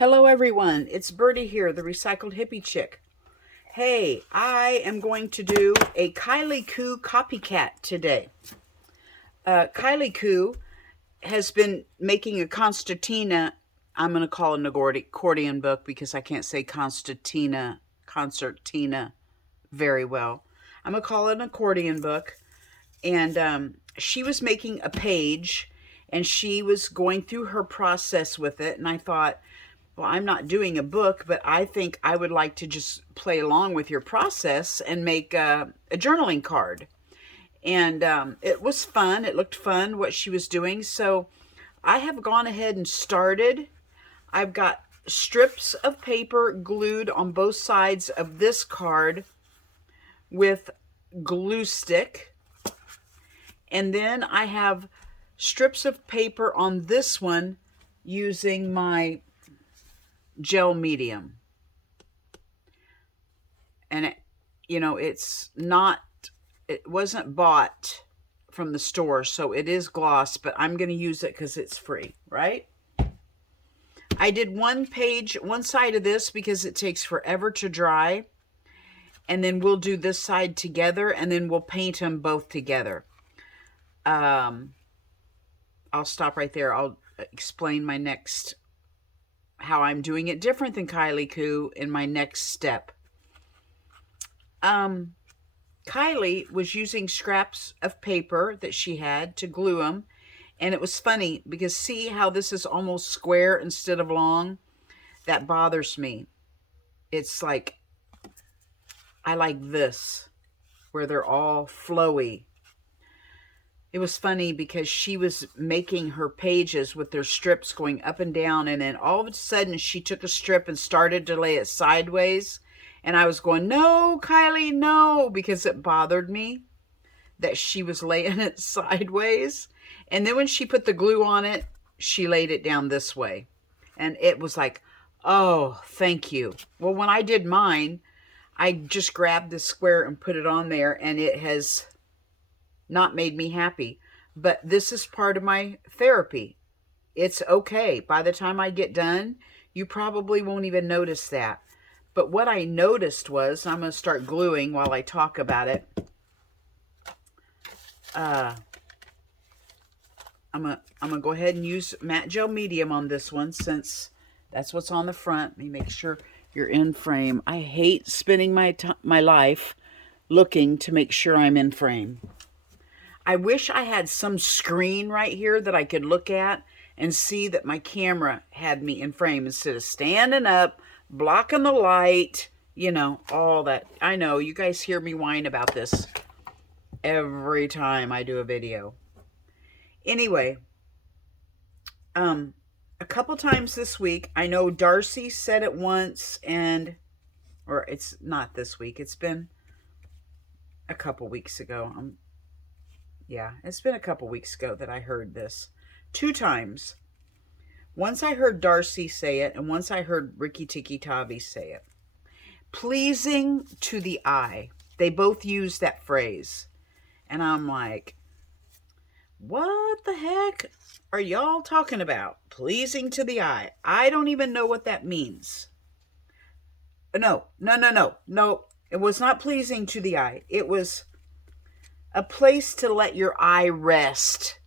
Hello everyone, it's Birdie here, the Recycled Hippie Chick. Hey, I am going to do a Kylie Coo Copy Cat today. Kylie Coo has been making a concertina. I'm going to call it an accordion book because I can't say concertina very well. I'm going to call it an accordion book. And she was making a page and she was going through her process with it. And I thought, well, I'm not doing a book, but I think I would like to just play along with your process and make a journaling card. And it was fun. It looked fun what she was doing. So I have gone ahead and started. I've got strips of paper glued on both sides of this card with glue stick. And then I have strips of paper on this one using my gel medium. And it wasn't bought from the store, so it is gloss, but I'm going to use it because it's free, right? I did one side of this because it takes forever to dry. And then we'll do this side together, and then we'll paint them both together. I'll stop right there. I'll explain how I'm doing it different than Kylie Coo in my next step. Kylie was using scraps of paper that she had to glue them. And it was funny because see how this is almost square instead of long? That bothers me. It's like, I like this, where they're all flowy. It was funny because she was making her pages with their strips going up and down, and then all of a sudden she took a strip and started to lay it sideways. And I was going, no, Kylie, no, because it bothered me that she was laying it sideways. And then when she put the glue on it, she laid it down this way. And it was like, oh, thank you. Well, when I did mine, I just grabbed this square and put it on there, and it has not made me happy. But this is part of my therapy. It's okay. By the time I get done, you probably won't even notice that. But what I noticed was, I'm going to start gluing while I talk about it. I'm gonna go ahead and use matte gel medium on this one since that's what's on the front. Let me make sure you're in frame. I hate spending my life looking to make sure I'm in frame. I wish I had some screen right here that I could look at and see that my camera had me in frame instead of standing up, blocking the light, all that. I know you guys hear me whine about this every time I do a video. Anyway, a couple times this week, I know Darcy said it once, or it's not this week, it's been a couple weeks ago. Yeah, it's been a couple weeks ago that I heard this. 2 times. Once I heard Darcy say it, and once I heard Ricky Tikki Tavi say it. Pleasing to the eye. They both use that phrase. And I'm like, what the heck are y'all talking about? Pleasing to the eye. I don't even know what that means. No. It was not pleasing to the eye. It was a place to let your eye rest.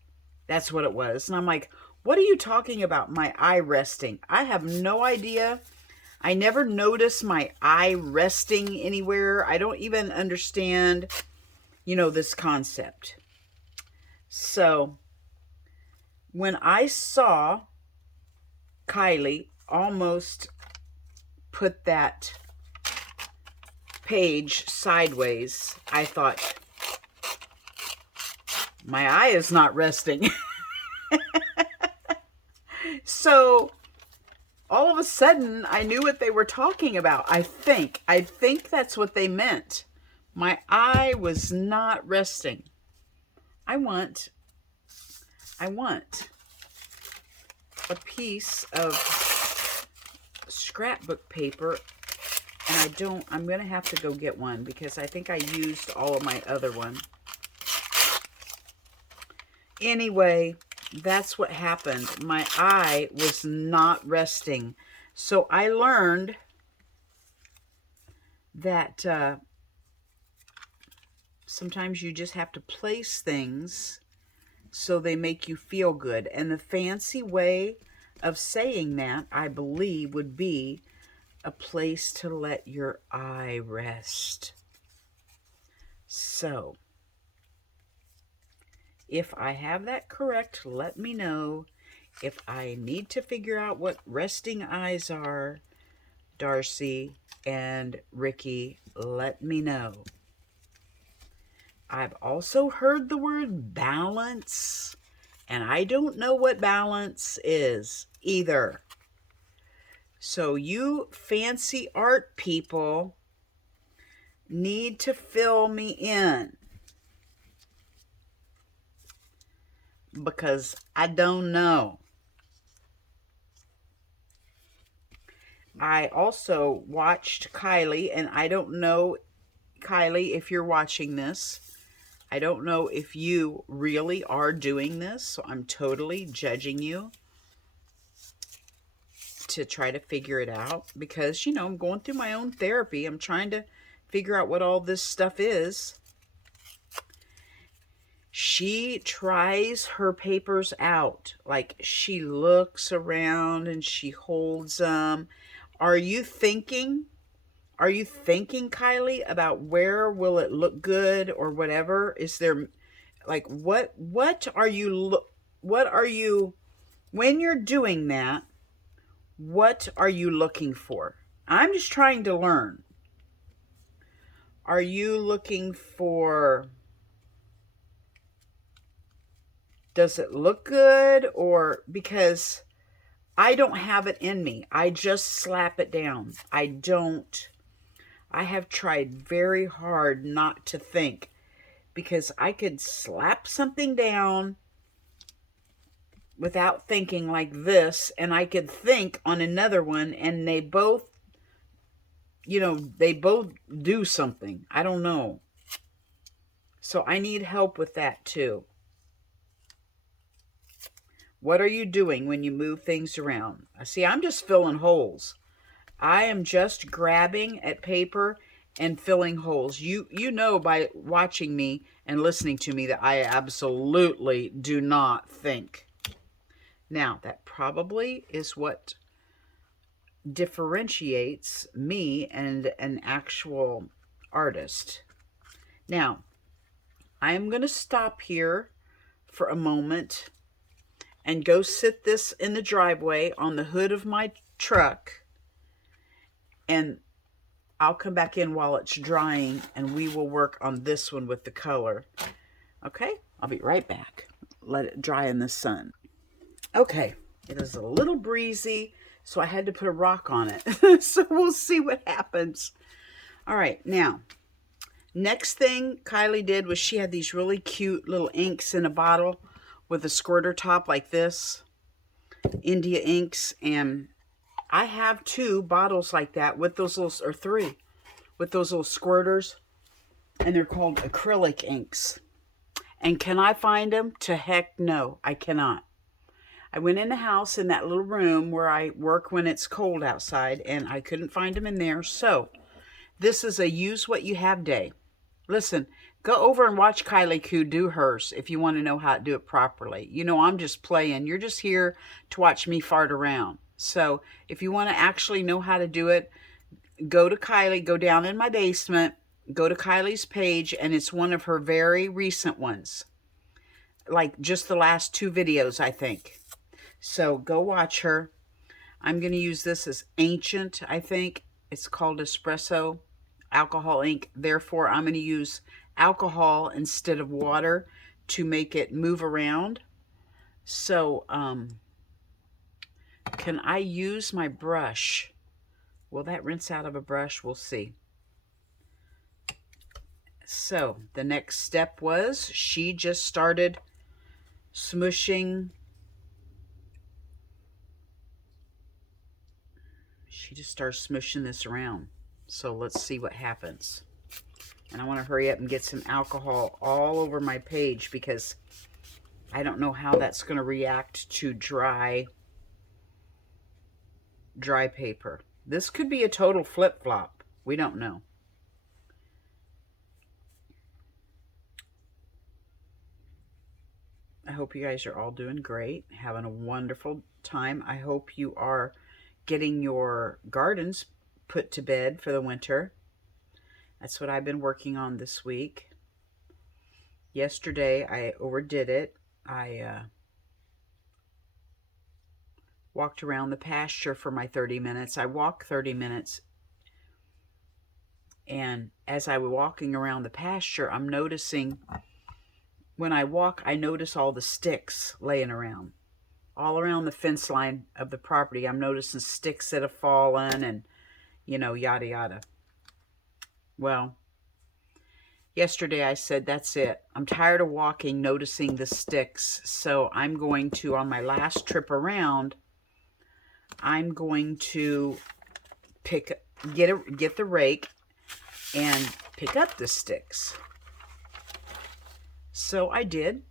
That's what it was. And I'm like, what are you talking about, my eye resting? I have no idea. I never notice my eye resting anywhere. I don't even understand, this concept. So when I saw Kylie almost put that page sideways, I thought, my eye is not resting. So all of a sudden I knew what they were talking about. I think that's what they meant. My eye was not resting. I want a piece of scrapbook paper, and I'm going to have to go get one because I think I used all of my other one. Anyway, that's what happened. My eye was not resting. So I learned that sometimes you just have to place things so they make you feel good. And the fancy way of saying that, I believe, would be a place to let your eye rest. So, if I have that correct, let me know. If I need to figure out what resting eyes are, Darcy and Ricky, let me know. I've also heard the word balance, and I don't know what balance is either. So you fancy art people need to fill me in, because I don't know. I also watched Kylie, and I don't know, Kylie, if you're watching this, I don't know if you really are doing this, so I'm totally judging you to try to figure it out, because, you know, I'm going through my own therapy. I'm trying to figure out what all this stuff is. She tries her papers out. Like, she looks around and she holds them. Are you thinking, Kylie, about where will it look good or whatever? Is there, like, what are you, when you're doing that, what are you looking for? I'm just trying to learn. Are you looking for, does it look good? Or, because I don't have it in me, I just slap it down. I have tried very hard not to think, because I could slap something down without thinking like this, and I could think on another one, and they both, you know, they both do something. I don't know. So I need help with that too. What are you doing when you move things around? See, I'm just filling holes. I am just grabbing at paper and filling holes. You know by watching me and listening to me that I absolutely do not think. Now, that probably is what differentiates me and an actual artist. Now, I am going to stop here for a moment and go sit this in the driveway on the hood of my truck, and I'll come back in while it's drying, and we will work on this one with the color. Okay, I'll be right back. Let it dry in the sun. Okay, it is a little breezy, so I had to put a rock on it. So we'll see what happens. All right, now, next thing Kylie did was she had these really cute little inks in a bottle with a squirter top like this, India inks, and I have 2 bottles like that with those little, or 3, with those little squirters, and they're called acrylic inks. And can I find them? To heck no, I cannot. I went in the house, in that little room where I work when it's cold outside, and I couldn't find them in there. So this is a use what you have day. Listen, go over and watch Kylie Coo do hers if you want to know how to do it properly. You know, I'm just playing. You're just here to watch me fart around. So if you want to actually know how to do it, go to Kylie, go down in my basement, go to Kylie's page, and it's one of her very recent ones. Like just the last 2 videos, I think. So go watch her. I'm going to use this as Ancient, I think. It's called Espresso Alcohol ink. Therefore, I'm going to use alcohol instead of water to make it move around. So, can I use my brush? Will that rinse out of a brush? We'll see. So, the next step was she just started smushing. She just started smushing this around. So let's see what happens. And I want to hurry up and get some alcohol all over my page, because I don't know how that's going to react to dry dry paper. This could be a total flip-flop. We don't know. I hope you guys are all doing great, having a wonderful time. I hope you are getting your gardens put to bed for the winter. That's what I've been working on this week. Yesterday, I overdid it. I walked around the pasture for my 30 minutes. I walk 30 minutes. And as I was walking around the pasture, I'm noticing, when I walk, I notice all the sticks laying around. All around the fence line of the property, I'm noticing sticks that have fallen and, yada, yada. Well, yesterday I said, that's it. I'm tired of walking, noticing the sticks. So I'm going to, on my last trip around, I'm going to get the rake and pick up the sticks. So I did.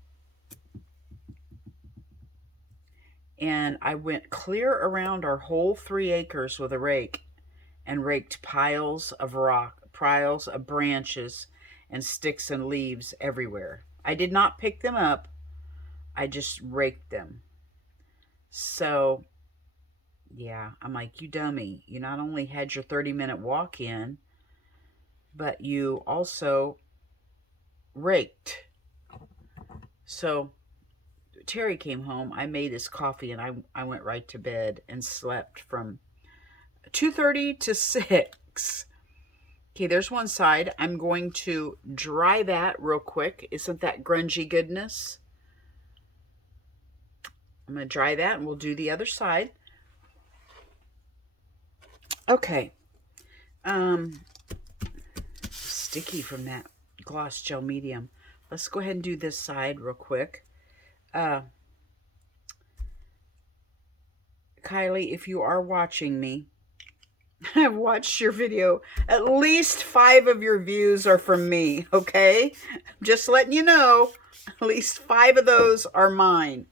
And I went clear around our whole 3 acres with a rake and raked piles of rock, piles of branches and sticks and leaves everywhere. I did not pick them up. I just raked them. So, yeah, I'm like, you dummy. You not only had your 30-minute walk in, but you also raked. So Terry came home. I made his coffee and I went right to bed and slept from 2:30 to 6. Okay, there's one side. I'm going to dry that real quick. Isn't that grungy goodness? I'm going to dry that and we'll do the other side. Okay. Sticky from that gloss gel medium. Let's go ahead and do this side real quick. Kylie, if you are watching me, I've watched your video. At least 5 of your views are from me, okay? Just letting you know, at least 5 of those are mine.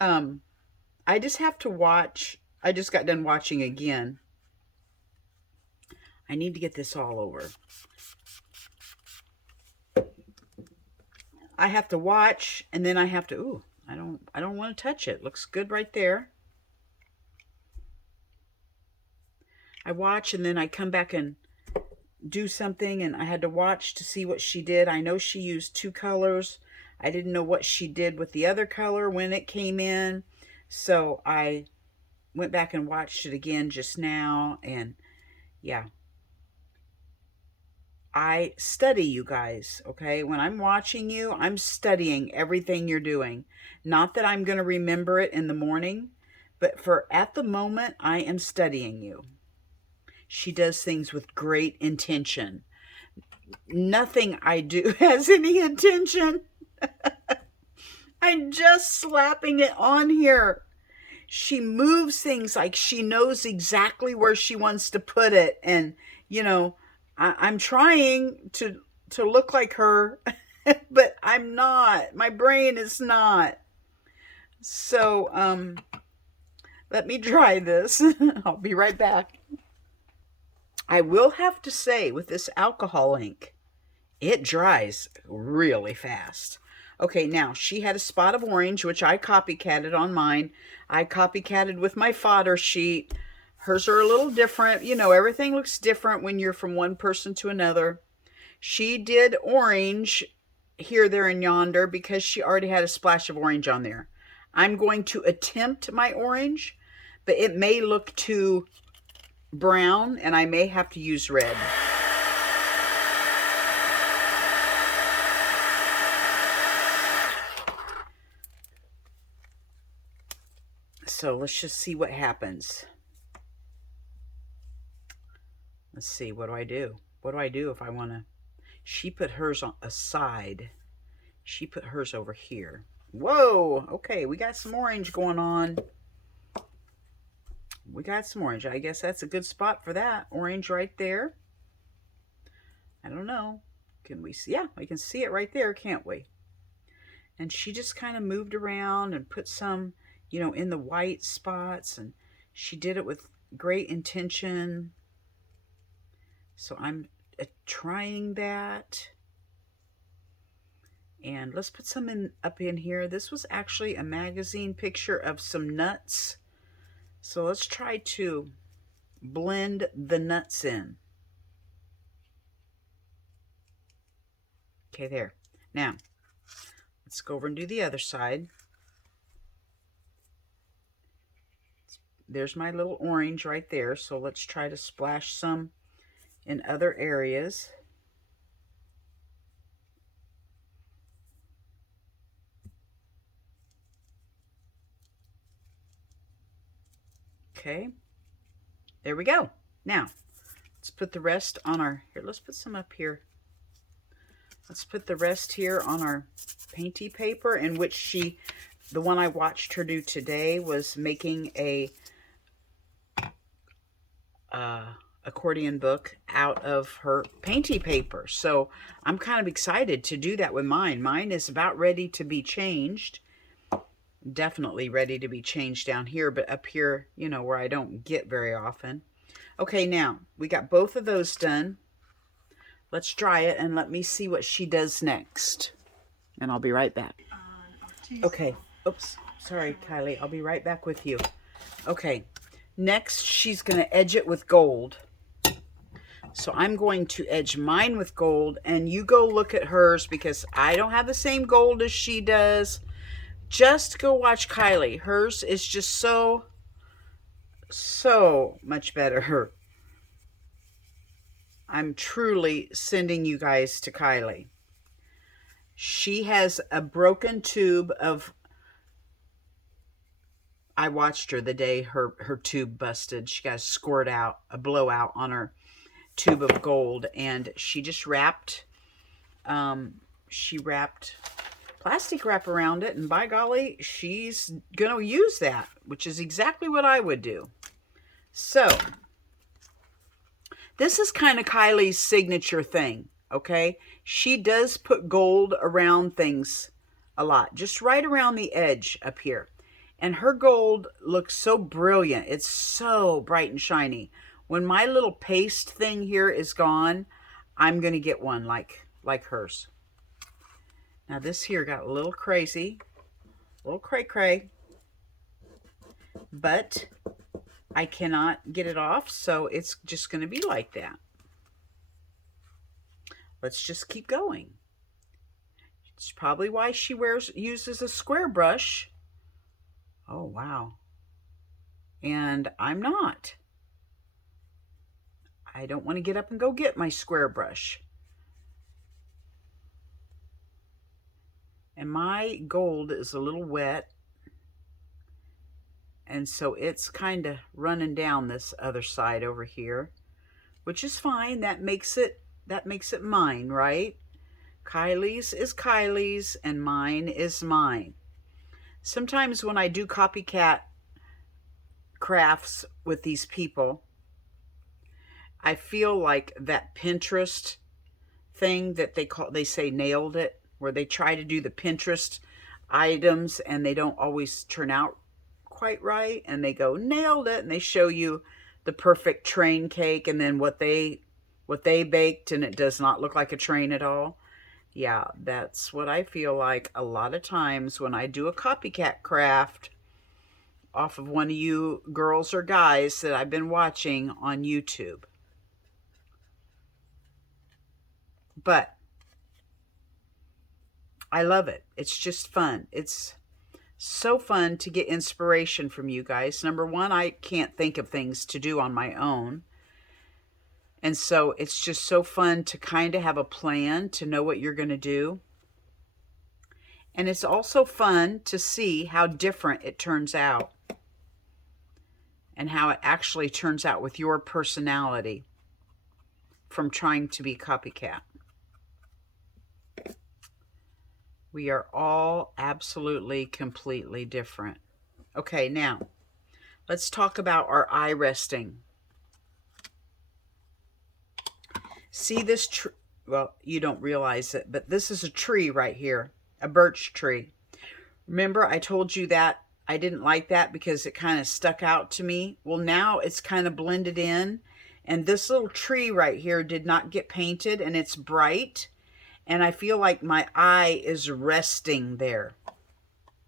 I just have to watch. I just got done watching again. I need to get this all over. I have to watch, and then I have to, ooh, I don't want to touch it. Looks good right there. I watch, and then I come back and do something, and I had to watch to see what she did. I know she used 2 colors. I didn't know what she did with the other color when it came in. So I went back and watched it again just now, and yeah. I study you guys, okay? When I'm watching you, I'm studying everything you're doing. Not that I'm going to remember it in the morning, but for at the moment, I am studying you. She does things with great intention. Nothing I do has any intention. I'm just slapping it on here. She moves things like she knows exactly where she wants to put it. And, I'm trying to look like her, but I'm not. My brain is not. So, let me dry this. I'll be right back. I will have to say, with this alcohol ink, it dries really fast. Okay, now, she had a spot of orange, which I copycatted on mine. I copycatted with my fodder sheet. Hers are a little different. Everything looks different when you're from one person to another. She did orange here, there, and yonder because she already had a splash of orange on there. I'm going to attempt my orange, but it may look too brown, and I may have to use red. So let's just see what happens. Let's see, what do I do? What do I do if I want to? She put hers on a side. She put hers over here. Whoa, okay, we got some orange going on. We got some orange. I guess that's a good spot for that. Orange right there. I don't know. Can we see? Yeah, we can see it right there, can't we? And she just kind of moved around and put some, in the white spots. And She did it with great intention. So I'm trying that. And let's put some up in here. This was actually a magazine picture of some nuts. So let's try to blend the nuts in. Okay, there. Now, let's go over and do the other side. There's my little orange right there. So let's try to splash some in other areas. Okay, there we go. Now, let's put the rest on our, here, let's put some up here. Let's put the rest here on our painty paper, in which the one I watched her do today was making a accordion book out of her painty paper. So I'm kind of excited to do that with mine. Mine is about ready to be changed. Definitely ready to be changed down here, but up here, you know, where I don't get very often. Okay, now we got both of those done. Let's dry it and let me see what she does next. And I'll be right back. Okay. Oops. Sorry, Kylie. I'll be right back with you. Okay. Next, she's going to edge it with gold. So I'm going to edge mine with gold, and you go look at hers because I don't have the same gold as she does. Just go watch Kylie. Hers is just so much better. I'm truly sending you guys to Kylie. She has a broken tube of, I watched her the day her tube busted. She got a squirt out, a blowout on her tube of gold, and she just wrapped, plastic wrap around it, and by golly, she's going to use that, which is exactly what I would do. So, this is kind of Kylie's signature thing, okay? She does put gold around things a lot, just right around the edge up here. And her gold looks so brilliant. It's so bright and shiny. When my little paste thing here is gone, I'm going to get one like hers. Now this here got a little crazy, a little cray-cray, but I cannot get it off, so it's just going to be like that. Let's just keep going. It's probably why she uses a square brush. Oh, wow. And I'm not. I don't want to get up and go get my square brush. And my gold is a little wet. And so it's kind of running down this other side over here, which is fine. That makes it mine, right? Kylie's is Kylie's and mine is mine. Sometimes when I do copycat crafts with these people, I feel like that Pinterest thing that they say nailed it, where they try to do the Pinterest items and they don't always turn out quite right, and they go nailed it, and they show you the perfect train cake, and then what they baked, and it does not look like a train at all. Yeah, that's what I feel like a lot of times when I do a copycat craft off of one of you girls or guys that I've been watching on YouTube. But I love it. It's just fun. It's so fun to get inspiration from you guys. Number one, I can't think of things to do on my own. And so it's just so fun to kind of have a plan, to know what you're going to do. And it's also fun to see how different it turns out and how it actually turns out with your personality from trying to be copycat. We are all absolutely, completely different. Okay, now, let's talk about our eye resting. See this tree? Well, you don't realize it, but this is a tree right here, a birch tree. Remember, I told you that I didn't like that because it kind of stuck out to me. Well, now it's kind of blended in, and this little tree right here did not get painted, and it's bright, and I feel like my eye is resting there,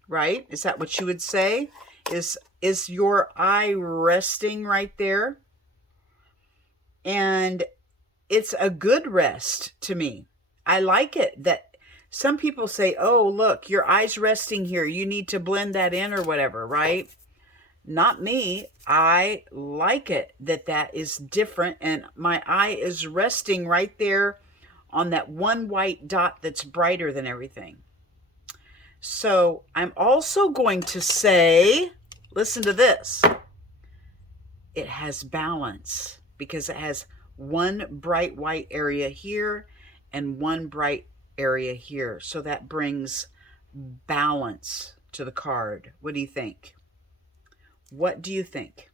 right? Is that what you would say? Is your eye resting right there? And it's a good rest to me. I like it that some people say, oh, look, your eye's resting here. You need to blend that in or whatever, right? Not me. I like it that that is different. And my eye is resting right there on that one white dot that's brighter than everything. So I'm also going to say, listen to this. It has balance because it has one bright white area here and one bright area here. So that brings balance to the card. What do you think? What do you think?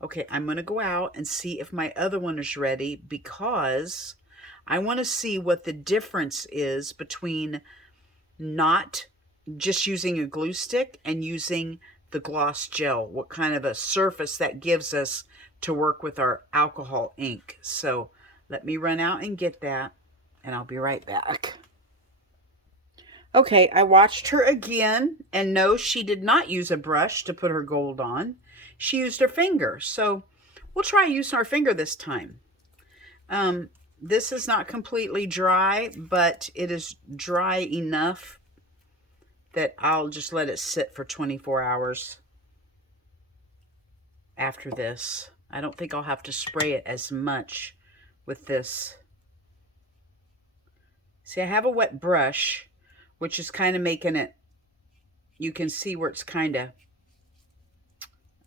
Okay, I'm going to go out and see if my other one is ready because I want to see what the difference is between not just using a glue stick and using the gloss gel, what kind of a surface that gives us to work with our alcohol ink. So let me run out and get that, and I'll be right back. Okay, I watched her again, and no, she did not use a brush to put her gold on. She used her finger. So we'll try using our finger this time. This is not completely dry, but it is dry enough that I'll just let it sit for 24 hours after this. I don't think I'll have to spray it as much with this. See, I have a wet brush, which is kind of making it, you can see where it's kind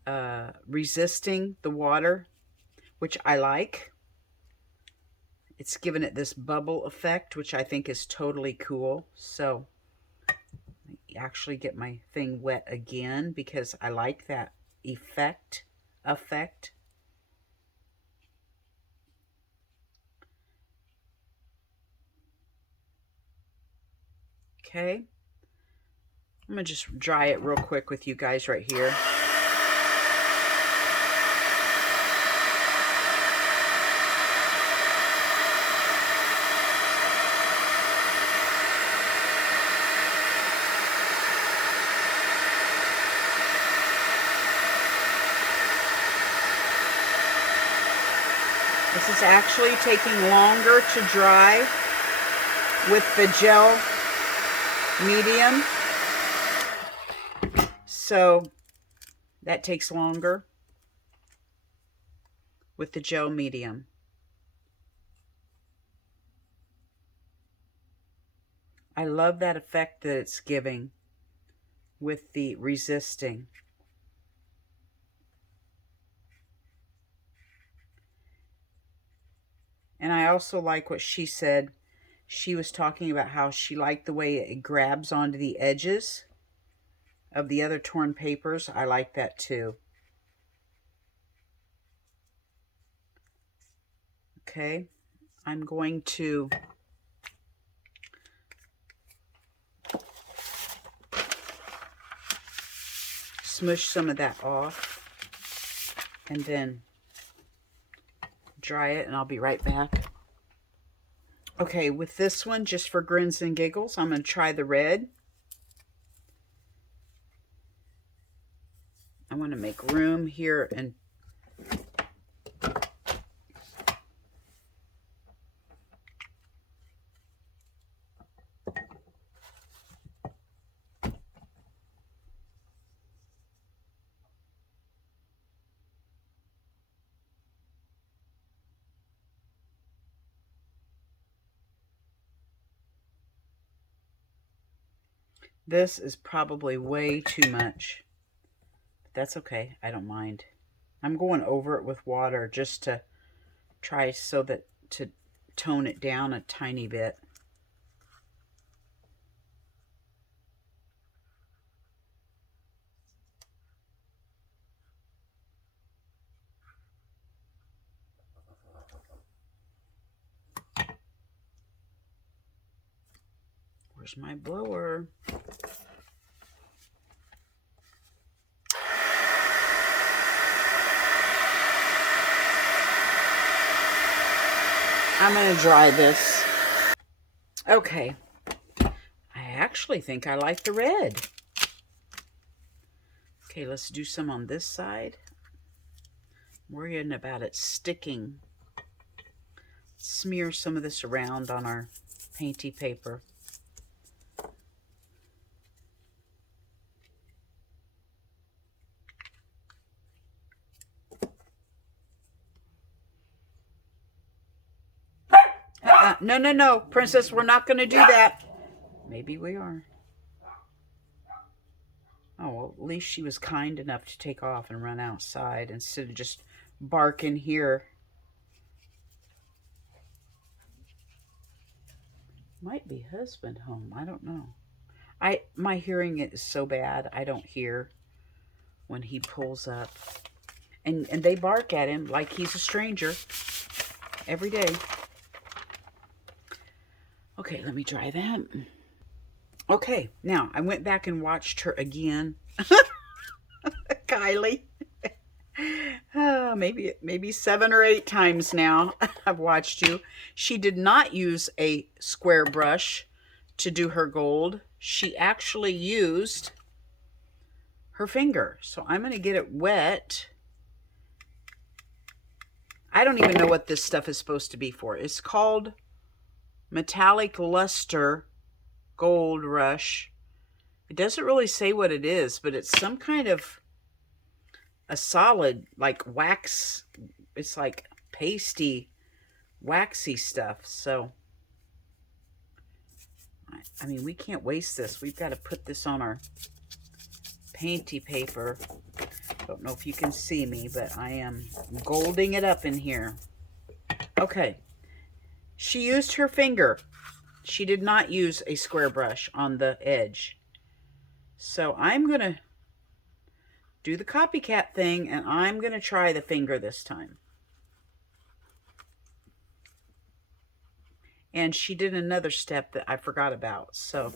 of resisting the water, which I like. It's given it this bubble effect, which I think is totally cool. So actually get my thing wet again because I like that effect. Okay. I'm going to just dry it real quick with you guys right here. This is actually taking longer to dry with the gel medium. So that takes longer with the gel medium. I love that effect that it's giving with the resisting. And I also like what she said. She was talking about how she liked the way it grabs onto the edges of the other torn papers. I like that too. Okay, I'm going to smush some of that off and then dry it, and I'll be right back. Okay, with this one, just for grins and giggles, I'm going to try the red. I want to make room here and this is probably way too much. But that's okay. I don't mind. I'm going over it with water just to try so that to tone it down a tiny bit. Where's my blower? I'm going to dry this. Okay. I actually think I like the red. Okay, let's do some on this side. I'm worrying about it sticking. Smear some of this around on our painty paper. No, no, no, Princess, we're not going to do that. Maybe we are. Oh, well, at least she was kind enough to take off and run outside instead of just barking here. Might be husband home. I don't know. My hearing is so bad. I don't hear when he pulls up. And they bark at him like he's a stranger every day. Okay, let me dry that. Okay, now I went back and watched her again. Kylie. Maybe 7 or 8 times now I've watched you. She did not use a square brush to do her gold. She actually used her finger. So I'm going to get it wet. I don't even know what this stuff is supposed to be for. It's called Metallic Luster Gold Rush. It doesn't really say what it is, but it's some kind of a solid, like wax. It's like pasty, waxy stuff. So, I mean, we can't waste this. We've got to put this on our painty paper. Don't know if you can see me, but I am golding it up in here. Okay. She used her finger. She did not use a square brush on the edge. So I'm going to do the copycat thing, and I'm going to try the finger this time. And she did another step that I forgot about, so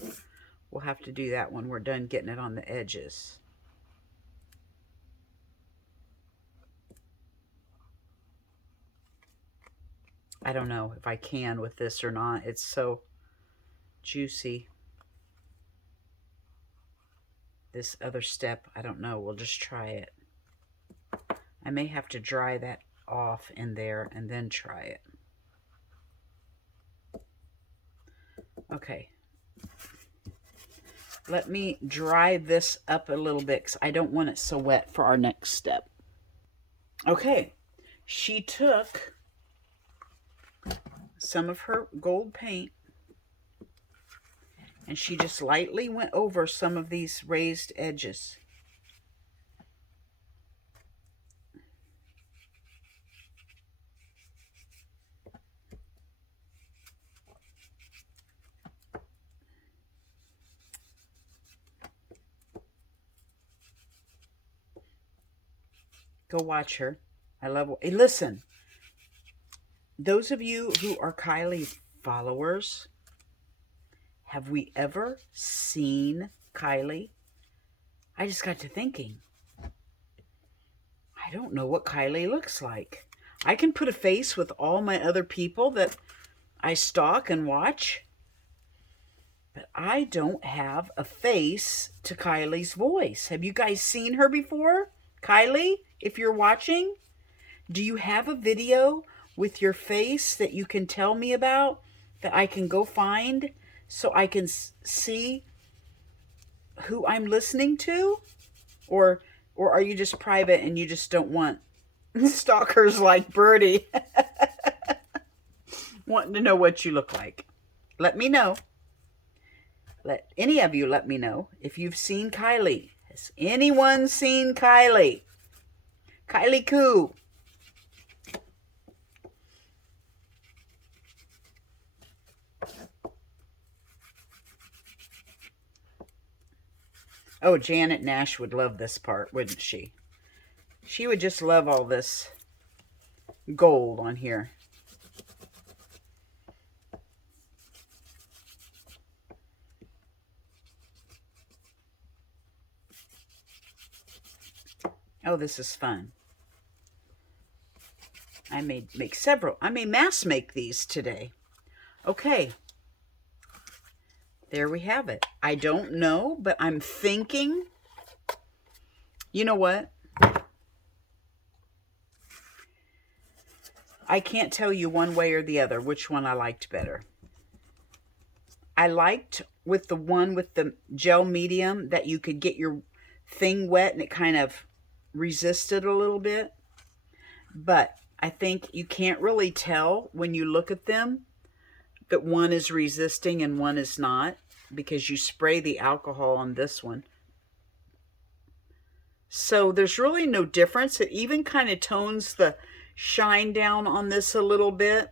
we'll have to do that when we're done getting it on the edges. I don't know if I can with this or not. It's so juicy. This other step, I don't know. We'll just try it. I may have to dry that off in there and then try it. Okay. Let me dry this up a little bit because I don't want it so wet for our next step. Okay. She took some of her gold paint and she just lightly went over some of these raised edges. Go watch her. I love her. Hey, listen. Those of you who are Kylie followers, have we ever seen Kylie? I just got to thinking. I don't know what Kylie looks like. I can put a face with all my other people that I stalk and watch, but I don't have a face to Kylie's voice. Have you guys seen her before? Kylie, if you're watching, do you have a video with your face that you can tell me about that I can go find so I can see who I'm listening to? Or are you just private and you just don't want stalkers like Birdie wanting to know what you look like? Let me know. Let any of you let me know if you've seen Kylie. Has anyone seen Kylie? Kylie Coo. Oh, Janet Nash would love this part, wouldn't she? She would just love all this gold on here. Oh, this is fun. I may make several. I may mass make these today. Okay. There we have it. I don't know, but I'm thinking, you know what? I can't tell you one way or the other which one I liked better. I liked with the one with the gel medium that you could get your thing wet and it kind of resisted a little bit. But I think you can't really tell when you look at them that one is resisting and one is not, because you spray the alcohol on this one. So there's really no difference. It even kind of tones the shine down on this a little bit.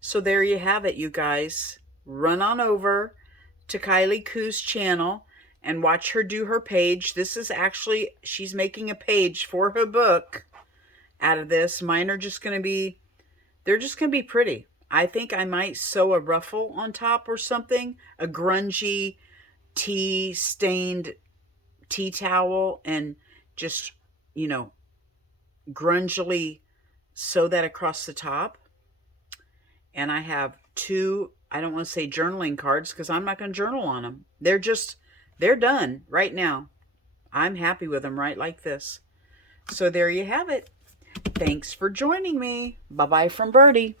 So there you have it, you guys. Run on over to Kylie Coo's channel and watch her do her page. This is actually, she's making a page for her book out of this. Mine are just going to be, they're just going to be pretty. I think I might sew a ruffle on top or something, a grungy tea stained tea towel, and just, you know, grungily sew that across the top. And I have two, I don't want to say journaling cards because I'm not going to journal on them. They're done right now. I'm happy with them right like this. So there you have it. Thanks for joining me. Bye-bye from Birdie.